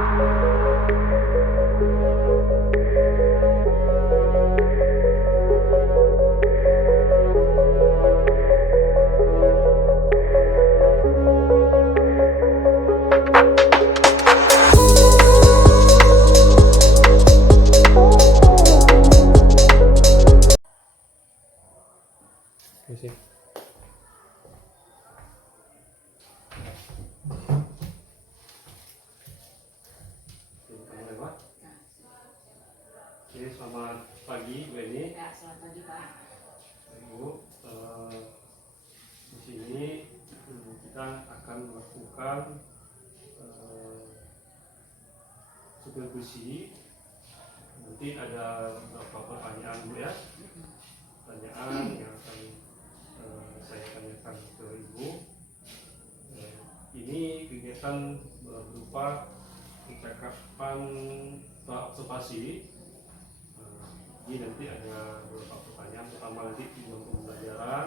Oke, selamat pagi Bu Eni. Ya, selamat pagi Pak. Ibu, di sini kita akan melakukan supervisi. Nanti ada beberapa pertanyaan Bu ya, pertanyaan yang akan saya tanyakan ke Ibu. Ini kegiatan berupa percakapan observasi. Jadi nanti ada beberapa pertanyaan, pertama nanti tujuan pembelajaran,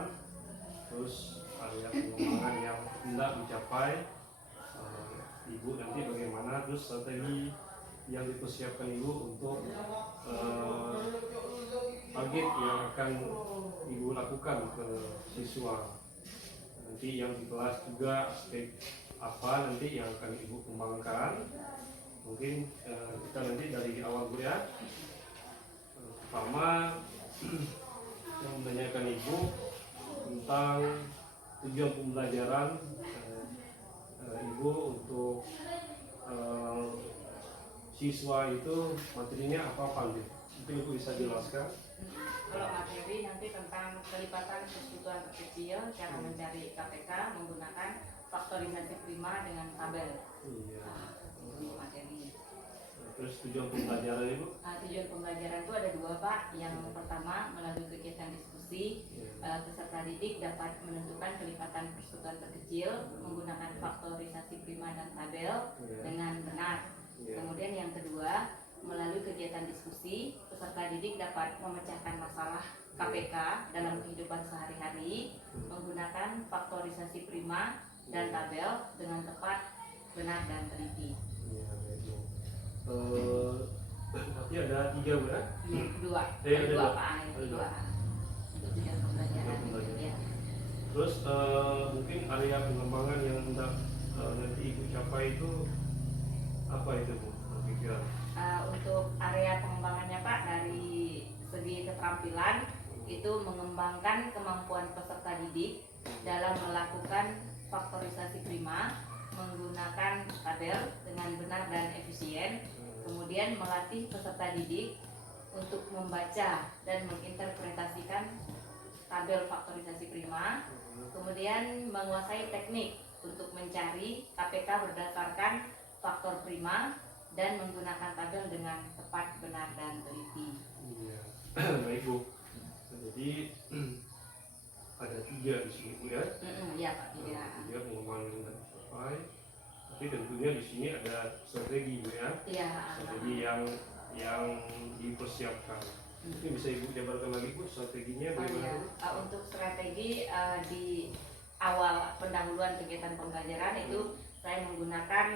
terus area pengembangan yang hendak dicapai Ibu nanti bagaimana, terus strategi yang dipersiapkan Ibu untuk target yang akan Ibu lakukan ke siswa. Nanti yang di kelas juga aspek apa nanti yang akan Ibu kembangkan. Mungkin kita nanti dari awal Bu ya. Pertama yang menanyakan Ibu tentang tujuan pembelajaran Ibu untuk siswa itu materinya apa Ibu? Mungkin Ibu bisa jelaskan. Kalau materi nanti tentang kelipatan persekutuan terkecil, cara mencari KPK menggunakan faktorisasi prima dengan tabel. Iya. Itu materi. Terus tujuan pembelajaran Ibu? Tujuan pembelajaran itu ada dua Pak. Yang pertama melalui kegiatan diskusi, peserta didik dapat menentukan kelipatan persekutuan terkecil menggunakan faktorisasi prima dan tabel dengan benar. Kemudian yang kedua, melalui kegiatan diskusi, peserta didik dapat memecahkan masalah KPK dalam kehidupan sehari-hari menggunakan faktorisasi prima dan tabel dengan tepat, benar, dan teliti. Berarti ada 3 Bu ya? Dua Pak. Dua. Untuk tujuan pembelajaran. Ya. Terus mungkin area pengembangan yang hendak nanti Ibu capai itu apa itu Bu? Pikiran? Untuk area pengembangannya Pak, dari segi keterampilan itu mengembangkan kemampuan peserta didik dalam melakukan faktorisasi prima menggunakan tabel dengan benar dan efisien, kemudian melatih peserta didik untuk membaca dan menginterpretasikan tabel faktorisasi prima, kemudian menguasai teknik untuk mencari KPK berdasarkan faktor prima dan menggunakan tabel dengan tepat, benar, dan teliti. Iya. Baik Bu. Jadi ada 3 di sini Bu ya? Iya Pak. Tiga pengembangan yang sudah dicapai. Tapi tentunya di sini ada strategi Bu ya? Iya. Strategi yang dipersiapkan. Mungkin bisa Ibu jabarkan lagi Bu strateginya bagaimana? Untuk strategi di awal pendahuluan kegiatan pembelajaran itu saya menggunakan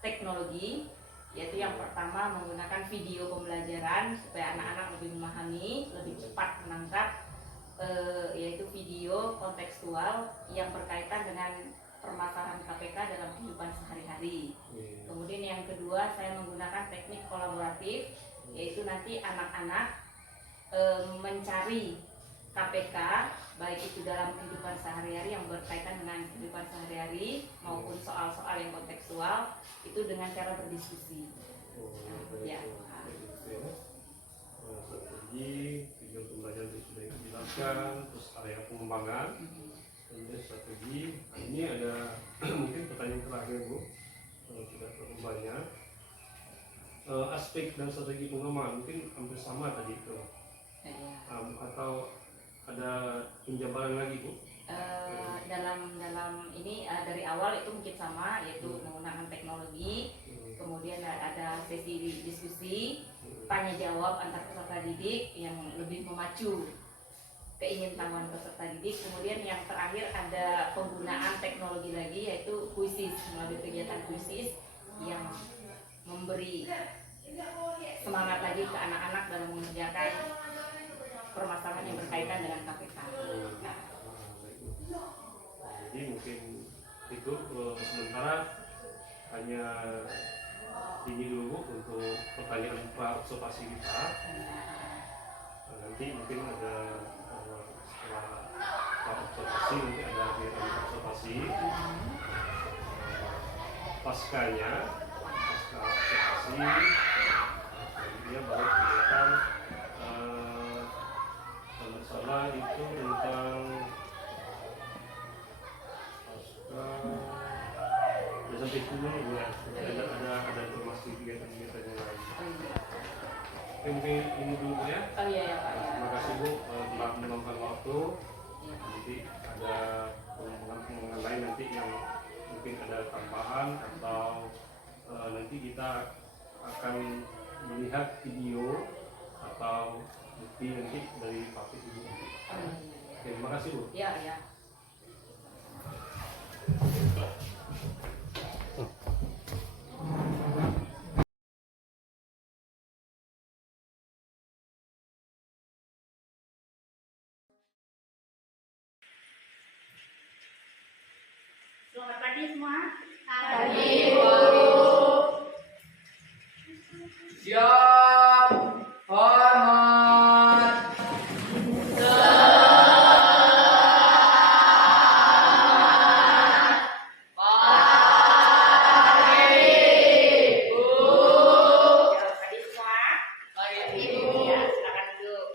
teknologi, yaitu yang pertama menggunakan video pembelajaran supaya anak-anak lebih memahami, lebih cepat menangkap, yaitu video kontekstual yang berkaitan dengan permasalahan KPK dalam kehidupan sehari-hari. Kemudian yang kedua saya menggunakan teknik kolaboratif, yaitu nanti anak-anak mencari KPK baik itu dalam kehidupan sehari-hari yang berkaitan dengan kehidupan sehari-hari maupun soal-soal yang kontekstual itu dengan cara berdiskusi. Strategi, tujuan pembelajaran itu sudah dijelaskan, terus area pengembangan, kemudian strategi. Ini ada mungkin pertanyaan terakhir Bu, kalau tidak terlalu banyak. Aspek dan strategi pengembangan mungkin hampir sama tadi itu, atau ada penjabaran lagi Bu? Dalam ini dari awal itu mungkin sama, yaitu menggunakan teknologi, kemudian ada sesi diskusi, tanya jawab antar peserta didik yang lebih memacu keingintahuan peserta didik. Kemudian yang terakhir ada penggunaan teknologi lagi, yaitu kuisis. Melalui kegiatan kuisis yang memberi semangat lagi ke anak-anak dalam mengerjakan permasalahan yang berkaitan dengan KPK. Nah, jadi mungkin itu sementara hanya ini dulu untuk pertanyaan observasi kita. Nanti mungkin ada setelah observasi nanti ada observasi pasca observasi dia baru kelihatan kalau salah itu tentang pasca ya sampai 10 bulan ada informasi kegiatan-kegiatan yang lain. Mungkin ini dulu ya. oh iya ya Pak. Terima kasih Bu telah meluangkan waktu. Nanti ada pengembangan lain nanti yang mungkin ada tambahan atau nanti kita akan melihat video atau bukti nanti dari praktik Ibu. Terima kasih Bu. Ya ya. Selamat pagi semua. Pagi, siap, hormat. Selamat pagi semua. Pagi, Ya, silakan duduk.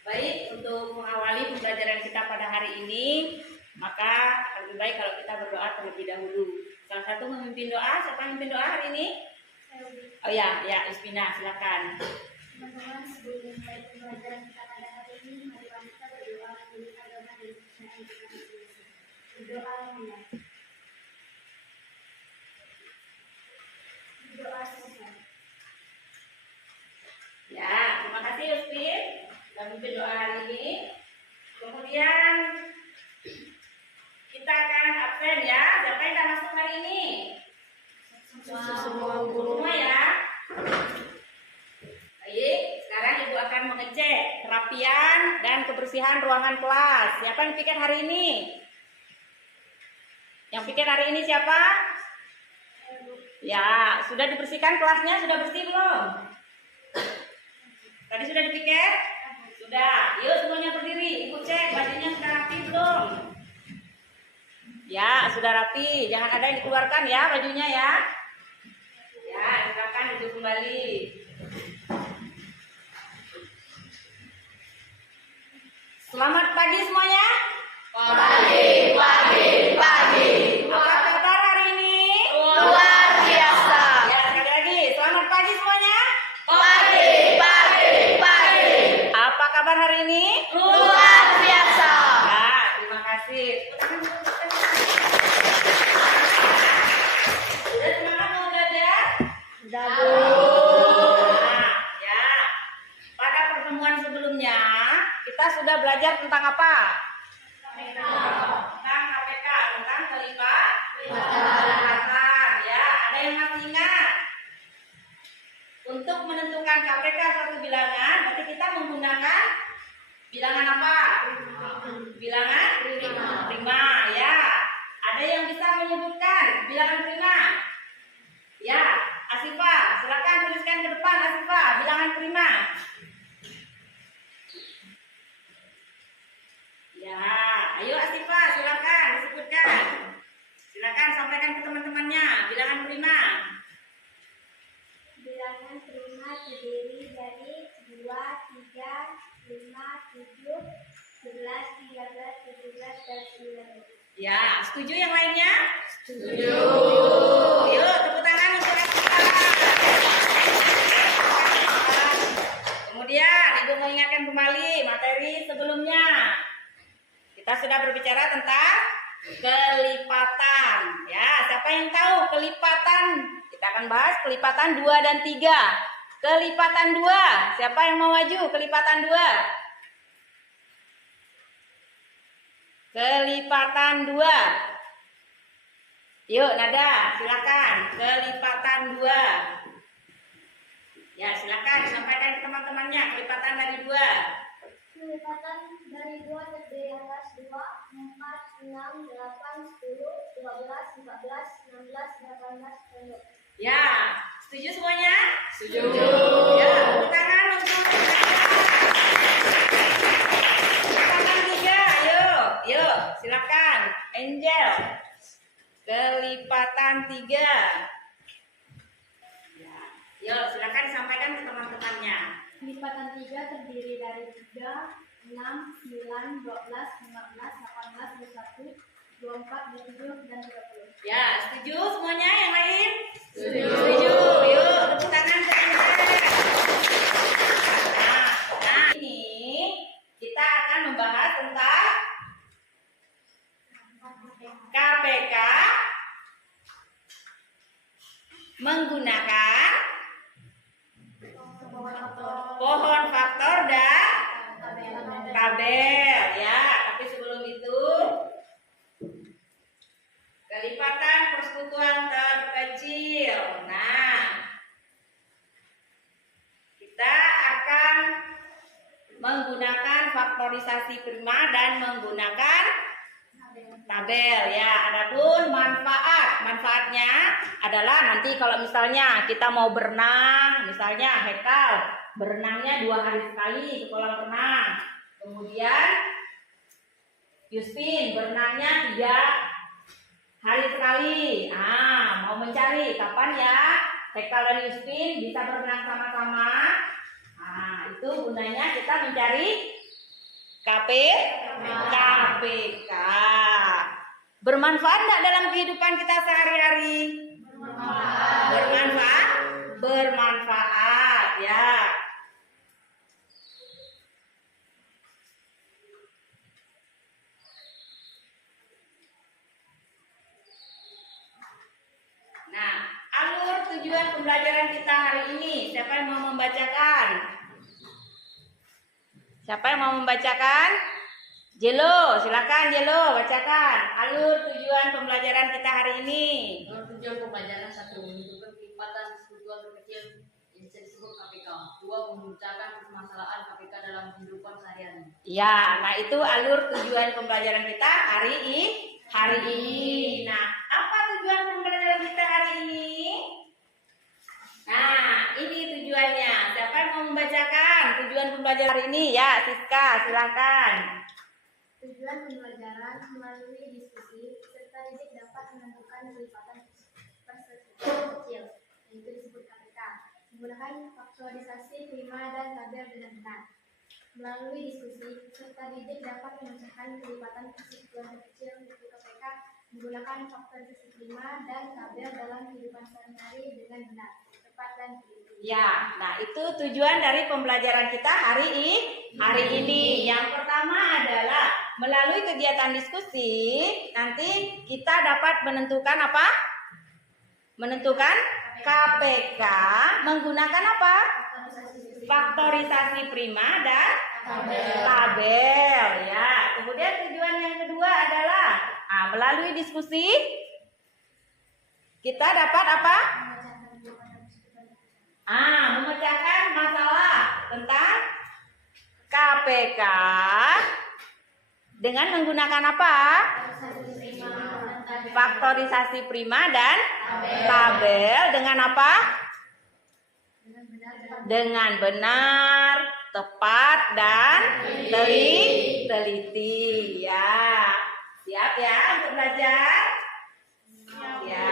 Baik, untuk mengawali pembelajaran kita pada hari ini, maka akan lebih baik kalau kita berdoa terlebih dahulu. Salah satu memimpin doa, siapa yang memimpin doa hari ini? Oh ya, ya Ispina, silakan. Teman-teman, sebelum mulai pembelajaran kita pada hari ini, mari kita berdoa menurut agama dan kepercayaan kita masing-masing. Berdoa mulai. Berdoa selesai. Ya, terima kasih Ispin sudah memimpin doa hari ini. Kemudian kita akan absen ya. Siapa yang akan masuk hari ini? Semua ya. Baik, sekarang Ibu akan mengecek kerapian dan kebersihan ruangan kelas. Siapa yang piket hari ini? Yang piket hari ini siapa? Ya, sudah dibersihkan kelasnya? Sudah bersih belum? Tadi sudah dipiket? Sudah. Yuk semuanya berdiri. Ibu cek bajunya sudah rapi belum? Ya, sudah rapi. Jangan ada yang dikeluarkan ya bajunya ya. Ya, silakan duduk kembali. Selamat pagi semuanya. pagi, pagi. Apa kabar hari ini? Luar biasa. Ya, sekali lagi. Selamat pagi semuanya. Pagi. Apa kabar hari ini? Luar biasa. Ya, terima kasih. Sudah semangat mau belajar? Nah, ya. Pada pertemuan sebelumnya kita sudah belajar tentang apa? Tentang KPK, tentang kelipatan. Ya, ada yang masih ingat? Untuk menentukan KPK suatu bilangan, berarti kita menggunakan bilangan apa? Bilangan prima. Ya. Ada yang bisa menyebutkan bilangan prima? Ya, Asifa, silakan tuliskan ke depan Asifa, bilangan prima. Ya, ayo Asifa, silakan disebutkan. Silakan sampaikan ke teman-temannya bilangan prima. Bilangan prima terdiri dari 2, 3, 5, 7, 11, 13, 17, dan 19. Ya, setuju yang lainnya? Setuju. Yuk, tepuk tangan untuk Asifa. Kemudian, Ibu mengingatkan kembali materi sebelumnya. Kita sudah berbicara tentang kelipatan. Ya, siapa yang tahu kelipatan? Kita akan bahas kelipatan 2 dan 3. Kelipatan 2. Siapa yang mau maju kelipatan 2? Kelipatan 2. Yuk, Nada, silakan. Kelipatan 2. Ya, silakan sampaikan ke teman-temannya kelipatan dari 2. Kelipatan dari 2 terdiri atas 2, 4, 6, 8, 10, 12, 14, 16, 18, 20. Ya, setuju semuanya? Setuju. Ya, tepuk tangan untuk kelipatan 3. Yuk, silakan. Angel. Kelipatan 3. Ya, yuk, silakan disampaikan ke teman-temannya. Kelipatan 3 terdiri dari 3, 6, 9, 12, 15, 18, 21, 24, 27, dan 30. Ya, setuju semuanya? Yang lain? Setuju. Setuju. Yuk, tepuk tangan ke Angel. Nah, ini kita akan membahas tentang KPK menggunakan pohon faktor dan tabel. Ya, tapi sebelum itu kelipatan persekutuan terkecil. Nah, kita akan menggunakan faktorisasi prima dan menggunakan tabel ya. Adapun manfaatnya adalah nanti kalau misalnya kita mau berenang, misalnya Hekal berenangnya 2 hari sekali di kolam renang. Kemudian Yuspin berenangnya 3 hari sekali. Mau mencari kapan ya Hekal dan Yuspin bisa berenang sama-sama. Itu gunanya kita mencari KPK. Bermanfaat enggak dalam kehidupan kita sehari-hari? Bermanfaat ya. Nah, alur tujuan pembelajaran kita hari ini, siapa yang mau membacakan? Siapa yang mau membacakan? Jelo, silakan Jelo, bacakan alur tujuan pembelajaran kita hari ini. Tujuan pembelajaran 1 menunjukkan kelipatan persekutuan terkecil yang bisa disebut KPK. 2 memecahkan permasalahan KPK dalam kehidupan sehari-hari. Ya, nah itu alur tujuan pembelajaran kita hari ini. Nah, apa tujuan pembelajaran kita hari ini? Nah, ini tujuannya. Siapa yang mau membacakan tujuan pembelajaran hari ini? Ya, Siska, silakan. Tujuan pembelajaran melalui diskusi serta didik dapat menentukan kelipatan persekutuan kecil, yaitu disebut KPK, menggunakan faktorisasi prima dan tabel dengan benar. Melalui diskusi serta didik dapat memecahkan kelipatan persekutuan kecil, yaitu KPK, menggunakan faktorisasi prima dan tabel dalam kehidupan sehari-hari dengan benar, tepat dan teliti. Ya, nah itu tujuan dari pembelajaran kita hari ini. Yang pertama adalah melalui kegiatan diskusi nanti kita dapat menentukan apa? Menentukan KPK menggunakan apa? Faktorisasi prima dan tabel ya. Kemudian tujuan yang kedua adalah melalui diskusi kita dapat apa? Memecahkan masalah tentang KPK dengan menggunakan apa? Faktorisasi prima dan tabel dengan apa? Dengan benar, tepat dan teliti. Ya, siap ya untuk belajar? Ya.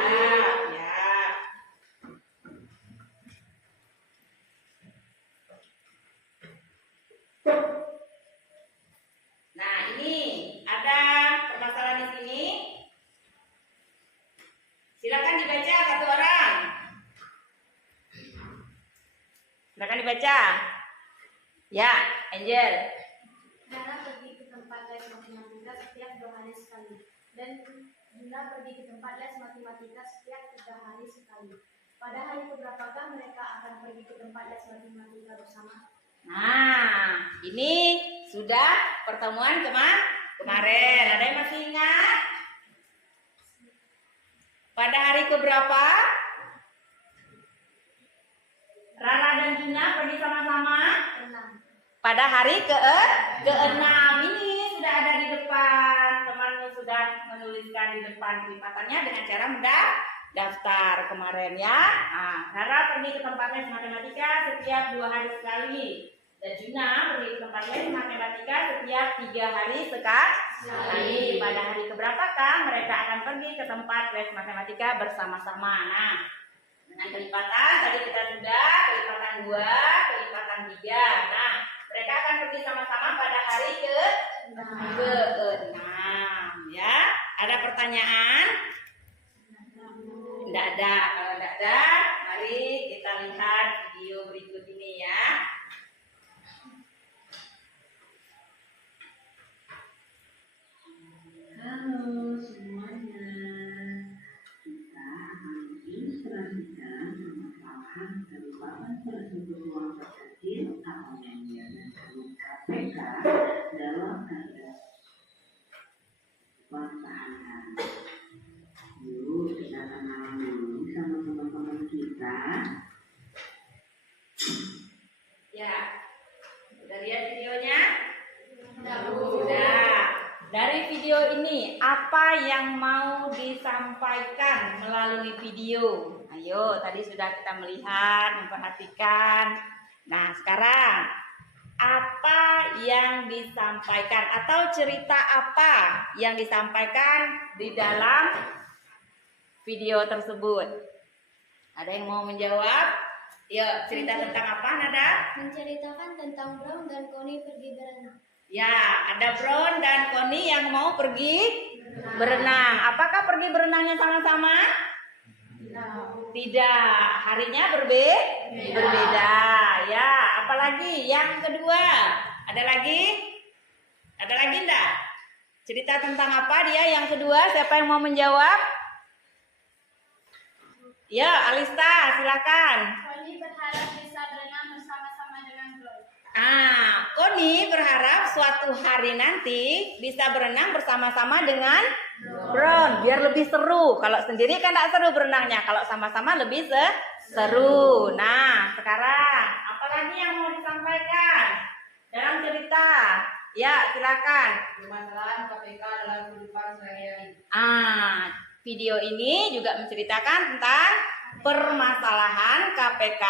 Nah, ini ada permasalahan di sini. Silakan dibaca satu orang. Silakan dibaca. Ya, Angel. Nana pergi ke tempat les matematika setiap 2 hari sekali, dan Gina pergi ke tempat les matematika setiap 3 hari sekali. Pada hari keberapakah mereka akan pergi ke tempat les matematika bersama? Nah, ini sudah pertemuan Kemarin, ada yang masih ingat? Pada hari keberapa? Rara dan Juna pergi sama-sama? Pada hari ke-6. Ini sudah ada di depan. Temanmu sudah menuliskan di depan kelipatannya dengan cara daftar kemarin ya. Nah, Rara pergi ke tempat les matematika setiap 2 hari sekali. Dan Juna pergi ke tempat les matematika setiap 3 hari sekali. Pada hari keberapakah mereka akan pergi ke tempat les matematika bersama-sama? Nah, dengan kelipatan tadi kita sudah kelipatan 2, kelipatan 3. Nah, mereka akan pergi sama-sama pada hari ke-6 ya. Ada pertanyaan? Tidak ada. Kalau tidak ada, mari kita lihat video berikut ini ya. Halo semuanya, kita akan mengilustrasikan permasalahan keluaran persekutuan terkecil atau yang biasa disebut KPK dalam keadaan sehari-hari. Yuk kita kenalan dulu sama teman-teman kita. Ya, sudah lihat videonya? Sudah. Dari video ini, apa yang mau disampaikan melalui video? Ayo, tadi sudah kita melihat, memperhatikan. Nah, sekarang apa yang disampaikan atau cerita apa yang disampaikan di dalam video tersebut? Ada yang mau menjawab? Yuk, cerita tentang apa, Nada? Menceritakan tentang Brown dan Connie pergi berenang. Ya, ada Brown dan Connie yang mau pergi berenang. Apakah pergi berenangnya sama-sama? Tidak. Harinya berbeda. Ya, apalagi yang kedua? Ada lagi? Ada lagi enggak? Cerita tentang apa dia yang kedua? Siapa yang mau menjawab? Ya, Alista, silakan. Connie berharap bisa berenang bersama-sama dengan Brown. Connie berharap suatu hari nanti bisa berenang bersama-sama dengan Brown, biar lebih seru. Kalau sendiri kan tidak seru berenangnya, kalau sama-sama lebih seru. Nah, sekarang apa lagi yang mau disampaikan dalam cerita? Ya, silakan. Permasalahan KPK dalam kehidupan sehari-hari. Video ini juga menceritakan tentang permasalahan KPK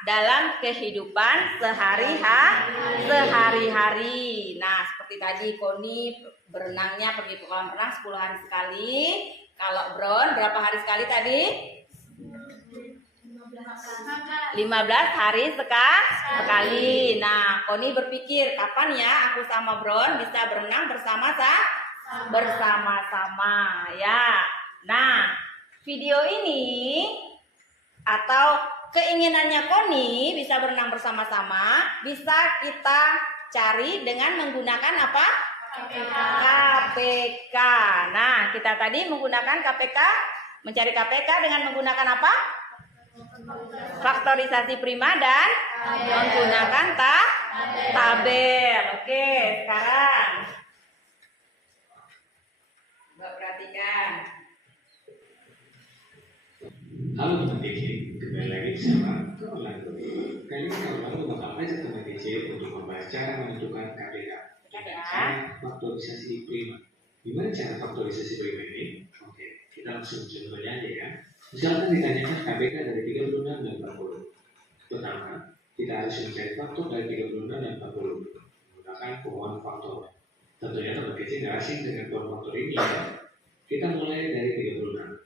dalam kehidupan sehari-hari. Nah, seperti tadi Connie berenangnya pergi ke kolam renang 10 hari sekali. Kalau Brown berapa hari sekali tadi? 15 hari sekali. Nah, Connie berpikir kapan ya aku sama Brown bisa berenang bersama-sama ya. Nah, video ini atau keinginannya Connie bisa berenang bersama-sama bisa kita cari dengan menggunakan apa? KPK. Nah, kita tadi menggunakan KPK, mencari KPK dengan menggunakan apa? Faktorisasi prima dan menggunakan tabel. Oke, sekarang coba perhatikan. Halo teman kecil, kembali lagi bersama Orlando. Kali ini Orlando bakal ajak teman kecil untuk membaca menentukan KPK. Faktorisasi prima. Gimana cara faktorisasi prima ini? Oke, kita langsung contohnya aja ya. Misalkan ditanyakan KPK dari 36 dan 40. Pertama, kita harus mencari faktor dari 36 dan 40 menggunakan pohon faktor. Tentunya teman kecil nggak asing dengan pohon faktor ini ya. Kita mulai dari 36.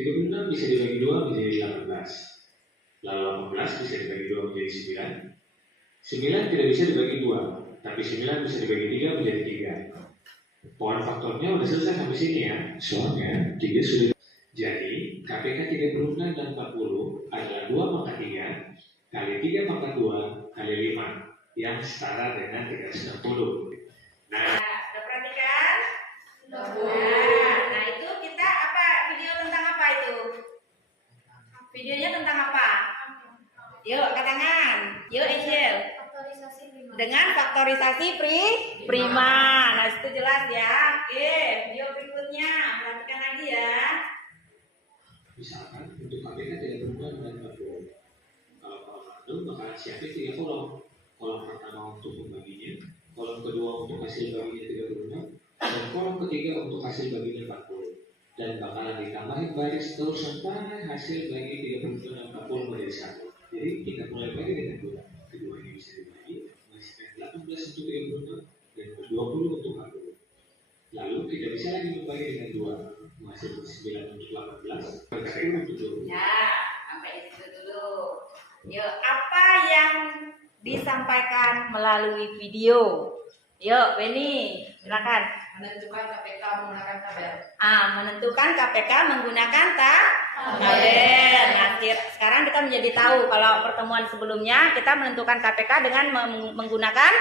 36 bisa dibagi 2 menjadi 18. Lalu 18 bisa dibagi 2 menjadi 9. 9 tidak bisa dibagi 2, tapi 9 bisa dibagi 3 menjadi 3. Pohon faktornya udah selesai sampai sini ya. Soalnya 3 sudah. Jadi KPK 36 dan 40 adalah 2 pangkat 3 kali 3 pangkat 2 kali 5 yang setara dengan 360. Nah, Udah perhatikan? Nah, itu kita apa? Video tentang apa itu? Videonya tentang apa? Yuk, angkat tangan. Yuk, Angel. Faktorisasi prima. dengan faktorisasi prima. Nah, itu jelas ya. Oke, video berikutnya perhatikan lagi ya. Misalkan untuk KPK tidak berubah dengan 40. Kalau kolom 1 bakalan siapin 3 kolom. Kolom pertama untuk pembaginya, kolom kedua untuk hasil baginya 36, dan kolom ketiga untuk hasil baginya 40. Dan bakalan ditambahin baris terus sampai hasil bagi 32 dan 40 menjadi 1. Jadi kita mulai bagi dengan 2. Kedua ini bisa dibagi, menghasilkan 18 untuk 36 dan 20 untuk 40. Lalu kita bisa lagi membagi dengan 2, menghasilkan 9 untuk 18, dan 10 untuk 20. Ya, sampai di situ dulu. Yuk, apa yang disampaikan melalui video? Yuk, Beni, silakan. Menentukan KPK menggunakan tabel. Menentukan KPK menggunakan tabel. Nah, sekarang kita menjadi tahu kalau pertemuan sebelumnya kita menentukan KPK dengan menggunakan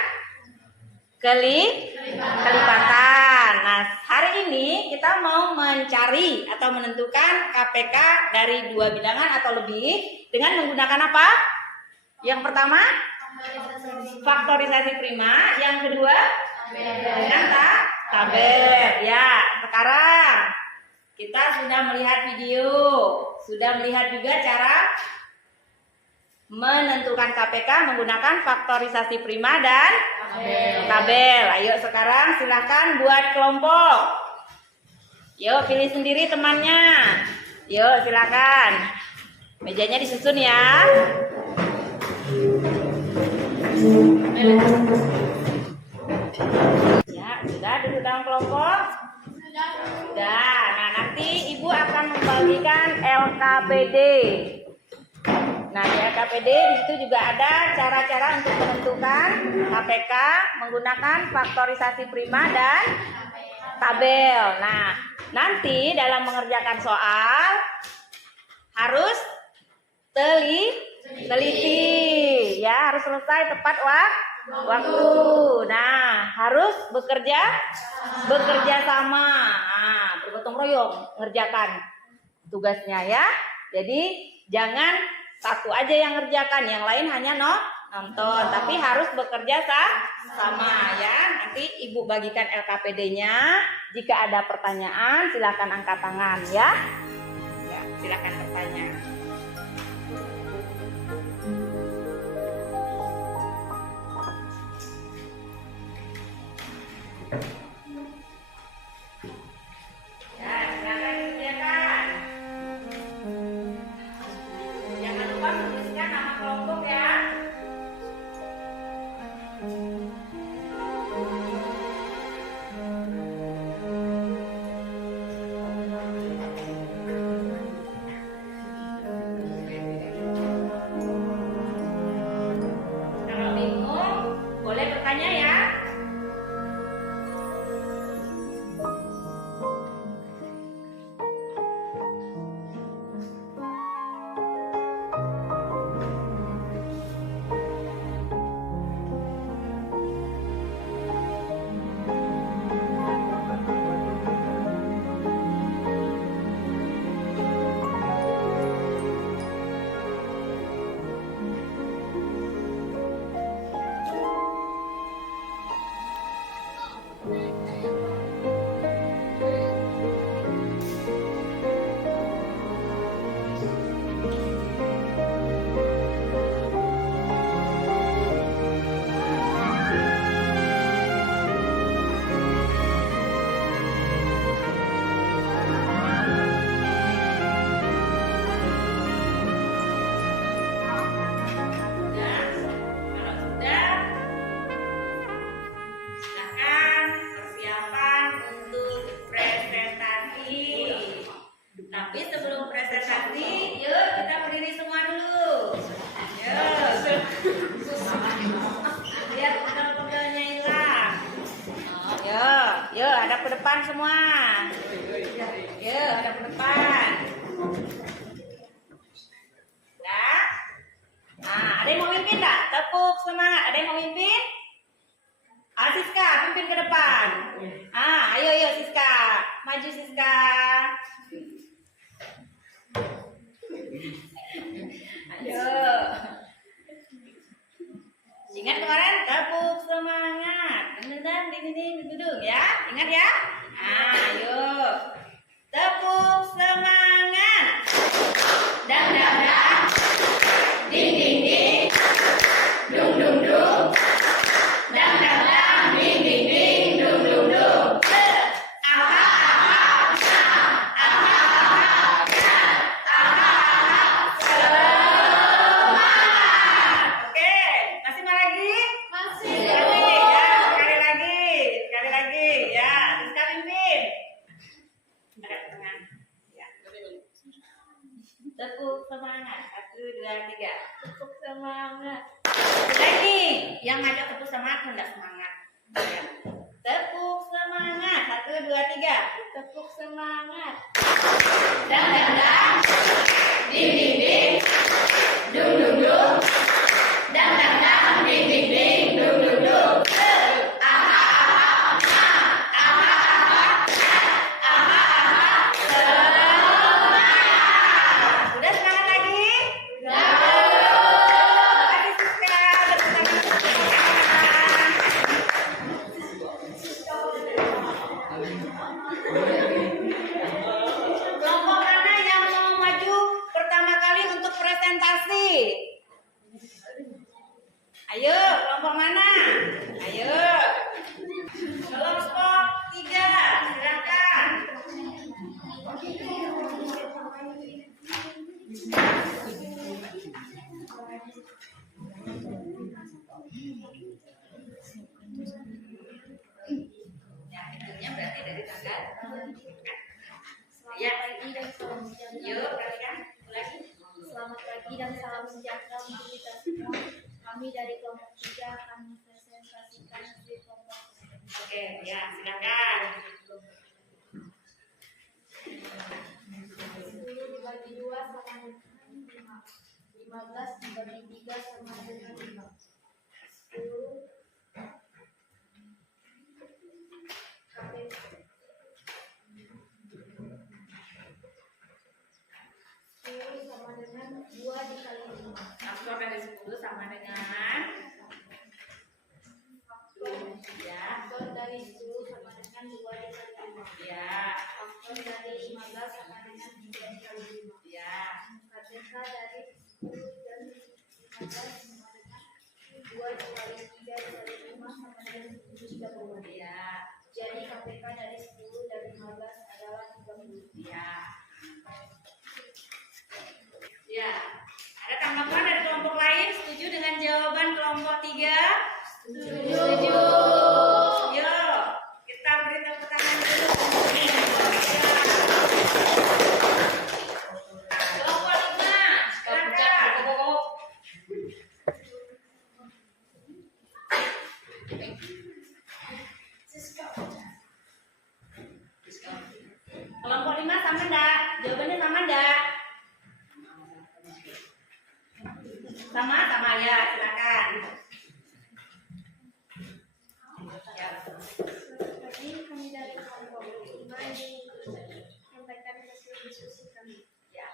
kelipatan. Nah, hari ini kita mau mencari atau menentukan KPK dari 2 bilangan atau lebih dengan menggunakan apa? Yang pertama, faktorisasi prima. Yang kedua, dengan tabel. Ya, sekarang kita sudah melihat video, sudah melihat juga cara menentukan KPK menggunakan faktorisasi prima dan tabel. Ayo sekarang silakan buat kelompok. Yuk pilih sendiri temannya. Yuk silakan. Mejanya disusun ya. Ya, sudah duduk dalam kelompok? Sudah. Nah, nanti Ibu akan membagikan LKPD. Nah, di LKPD di situ juga ada cara-cara untuk menentukan KPK menggunakan faktorisasi prima dan tabel. Nah, nanti dalam mengerjakan soal harus teliti, ya, harus selesai tepat waktu. Nah, harus bekerja sama, bergotong royong mengerjakan tugasnya ya. Jadi jangan satu aja yang ngerjakan, yang lain hanya nonton, tapi harus bekerja sama ya. Nanti Ibu bagikan LKPD-nya. Jika ada pertanyaan silakan angkat tangan ya. Ya, silakan bertanya. Ya, silakan kerjakan. Jangan lupa menuliskan nama kelompok ya. Kalau bingung, boleh bertanya ya. Tapi sebelum presentasi, yuk kita berdiri semua dulu. Yuk. Biar pegel-pegelnya hilang. Yuk, hadap ke depan semua. Yuk, hadap ke depan. Nah, ada yang mau mimpin tak? Tepuk semangat. Ada yang mau mimpin? Siska, pimpin ke depan. Ayo Siska. Maju Siska. Ayo. Ingat kemarin tepuk semangat. Dendang dinding duduk ya. Ingat ya? Nah, ayo. Tepuk semangat. Dang dang dang, ding ding ding, dung dung dung. Dang dang dang, ding ding ding, dung dung dung. Aha aha, aha aha, semangat. Oke, masih mau lagi? Masih. Sekali ya, sekali lagi ya. Sekali Pin. Ada tengah. Ya. Tepuk semangat. 1, 2, 3. Tepuk semangat. Lagi, yang ngajak tepuk semangat hendak semangat. Ya. Tepuk semangat. 1, 2, 3. Tepuk semangat. Dang dang dang, ding ding ding, dung dung dung. Dang dang dang, ding ding ding, dung dung dung. Aha aha, aha aha, semangat. Sudah semangat lagi? Sudah. Kasih subscribe, kelompok mana yang mau maju pertama kali untuk presentasi? Ayo, kelompok mana? Ayo. Kelompok 3, silakan. Ya, hitungnya berarti dari tanggal. Ya, Pagi dan salam sejahtera. yuk kalian lagi. Selamat pagi dan salam sejahtera untuk kita semua. Kami dari kelompok 3 akan mempresentasikan hasil kelompok. Oke, ya silakan. 10 dibagi 2 sama dengan 5. 15 dibagi 3 sama dengan 5. 10 KP 10 sama dengan 2 dikali 5. Faktor dari 10 sama dengan ya, Faktor dari 10 sama dengan 2 dikali 5. ya, Faktor dari 15 sama dengan 3 dikali 5. ya. KTK dari 10 dan 15 sama dengan 2 dikali 3 dikali 5 sama dengan 30. Ya, Jadi KPK dari 10 dan 15 adalah 30. ya. Ya. Ada tanggapan dari kelompok lain setuju dengan jawaban kelompok 3? Setuju. Yuk, kita beri tepuk tangan dulu. Kelompok 5, silakan. Kelompok 5 sama enggak? Jawabannya sama enggak? Sama ya, silakan. Ya. Tadi kami dari kelompok 5 menyampaikan hasil diskusi kami. Ya.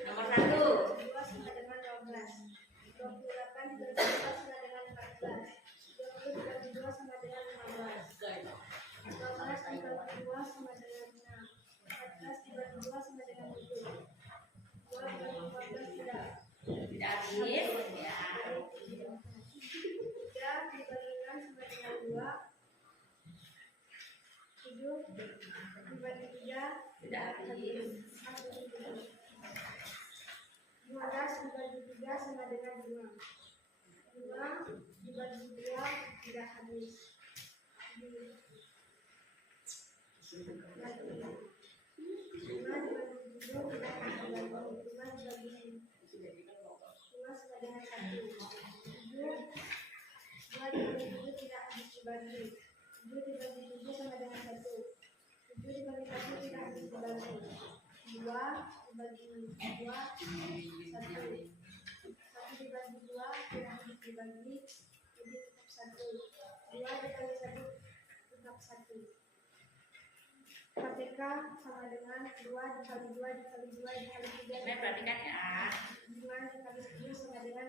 Nomor 1. 2 sama dengan 12. 28 dibagi 2 sama dengan 14. 20 dibagi 2 sama dengan 15. 12 dibagi 2 sama dengan 6. 14 dibagi 2 sama dengan 7. 2 dibagi 14 tidak. Tidak habis. Ya. 3 dibagi 6 sama dengan 2. 7 dibagi 3 Tidak habis. 15 dibagi 3 sama dengan 2. 2 dibagi 2 tidak habis. 5 dibagi 7 tidak habis. 5 dibagi 5 sama dengan 1. 2 dibagi 7 tidak habis dibagi. 7 dibagi 7 sama dengan 1. 7 dibagi 1 tidak habis dibagi. 2 dibagi 2 1. 1 dibagi 2 tidak habis dibagi. Jadi tetap 1. 2 dikali 1 tetap 1. KPK sama dengan 2 dikali 2 dikali 2 dikali 3 Nah, perhatikan ya. dengan dikali 10 sama dengan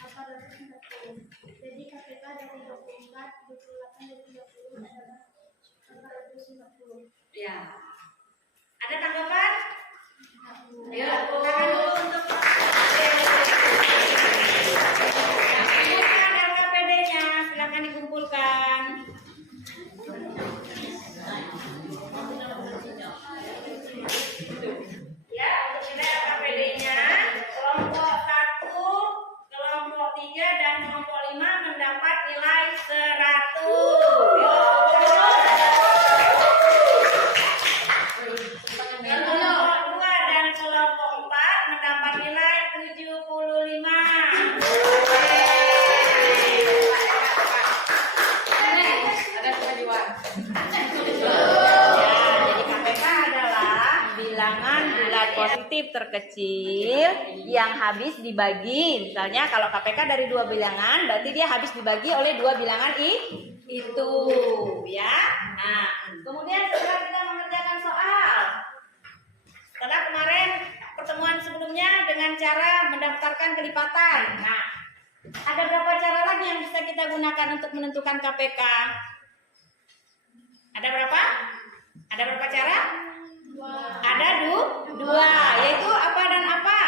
840. Jadi KPK dari 24, 28 dan 30 adalah 450. Ya. Ada tanggapan? Ayo, tepuk tangan dulu untuk kumpulkan LKPD-nya, silakan dikumpulkan. Ya, untuk nilai LKPD-nya, kelompok 1, kelompok 3, dan kelompok 5 mendapat nilai 100. Kelompok 2 dan kelompok 4 mendapat nilai 75. Ada kemajuan. Ya, jadi KPK adalah bilangan bulat positif terkecil yang habis dibagi. Misalnya kalau KPK dari 2 bilangan, berarti dia habis dibagi oleh 2 bilangan itu, ya. Nah, kemudian setelah kita mengerjakan soal, setelah kemarin pertemuan sebelumnya dengan cara mendaftarkan kelipatan. Nah, ada berapa cara lagi yang bisa kita gunakan untuk menentukan KPK? Ada berapa? Ada berapa cara? Ada dua, yaitu apa dan apa?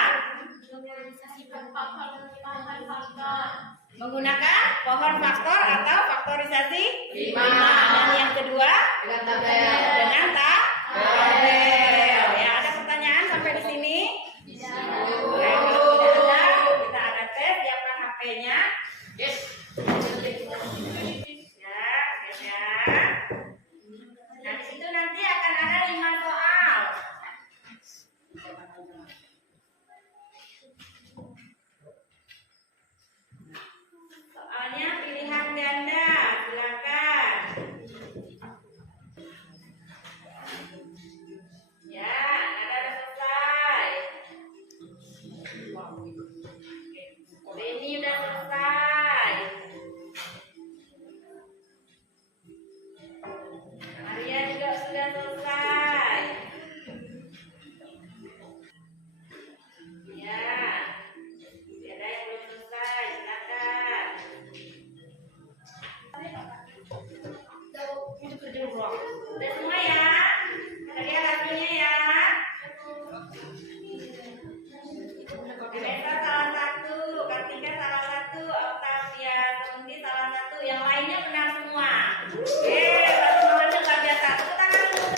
Menggunakan pohon faktor atau faktorisasi 5. Dan yang kedua Dengan tabel. dengan tabel. Ya, ada pertanyaan sampai di sini? Ya, kalau tidak ada, kita ada tes, siapkan HP-nya. Yes. Ya, ya. Nah, di situ nanti akan ada 5 soal. Soalnya pilihan ganda, silakan. Ya, ada selesai. Ini udah selesai. Maria juga sudah selesai. Ya, ada yang belum selesai, silakan. Udah semua ya? Lihat hasilnya ya. Vanessa salah satu, Kartika salah satu, Octavia Semundi salah satu, yang lainnya benar semua. Oke, semuanya luar biasa. Tepuk tangan dulu.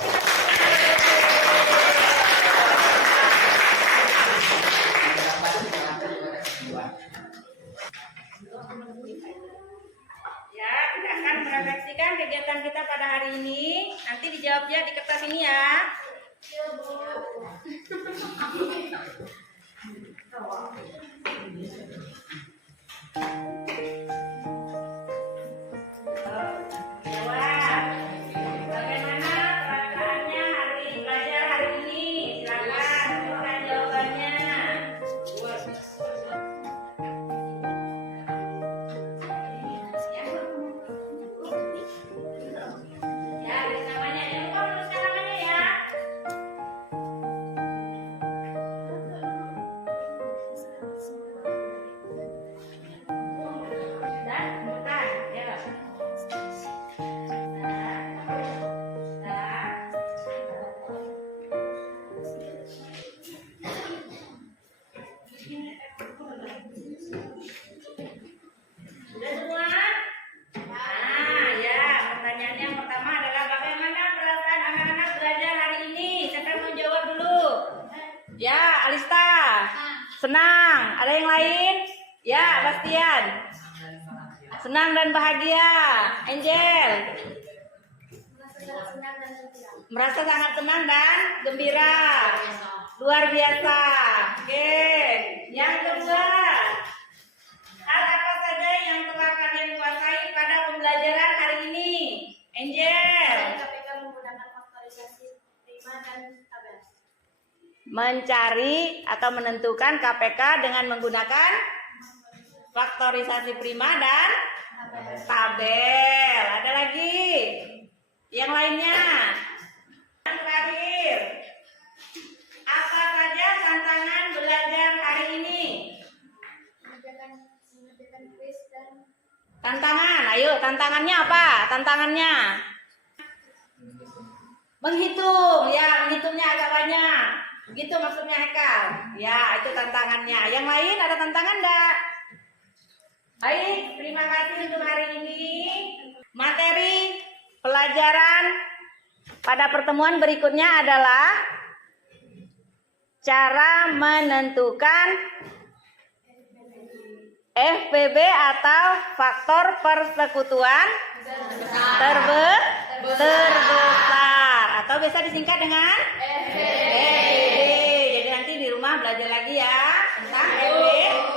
Ya, kita akan merefleksikan kegiatan kita pada hari ini. Nanti dijawabnya di kertas ini ya. Jawab. Bagaimana perasaannya hari belajar hari ini? Silakan berikan jawabannya. Ya, tulis namanya. Jangan lupa menuliskan namanya ya. Dan bukan, ya. Sudah semua? Nah, ya, pertanyaan yang pertama adalah bagaimana perasaan anak-anak belajar hari ini? Siapa yang mau jawab dulu? Ya, Alista. Senang. Ada yang lain? Ya, Bastian. Senang dan bahagia. Angel. Merasa sangat senang dan gembira. Luar biasa. Oke. Yang kedua, hal apa saja yang telah kalian kuasai pada pembelajaran hari ini? Angel. KPK menggunakan faktorisasi 5 dan tabel. Mencari atau menentukan KPK dengan menggunakan faktorisasi prima dan tabel. Ada lagi? Yang lainnya? apa? Tantangannya? Menghitung, ya menghitungnya agak banyak. Gitu maksudnya Haikal. Ya, itu tantangannya. Yang lain ada tantangan enggak? Baik, terima kasih untuk hari ini. Materi pelajaran pada pertemuan berikutnya adalah cara menentukan FPB atau faktor persekutuan terbesar atau bisa disingkat dengan FPB. Jadi nanti di rumah belajar lagi ya tentang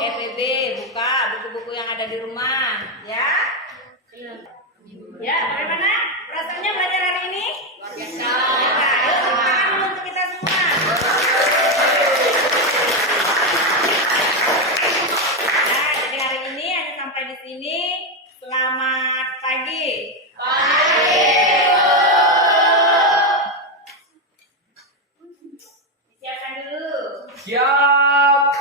FPB. Buka buku-buku yang ada di rumah ya. Ya, bagaimana rasanya belajar hari ini? Luar biasa. Ayo tepuk tangan dulu untuk kita semua. Nah, jadi hari ini hanya sampai di sini. Selamat pagi. Siapkan dulu. Siap.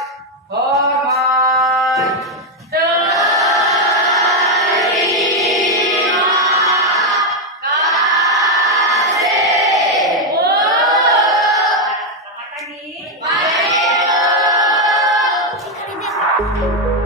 Hormat. Selamat pagi.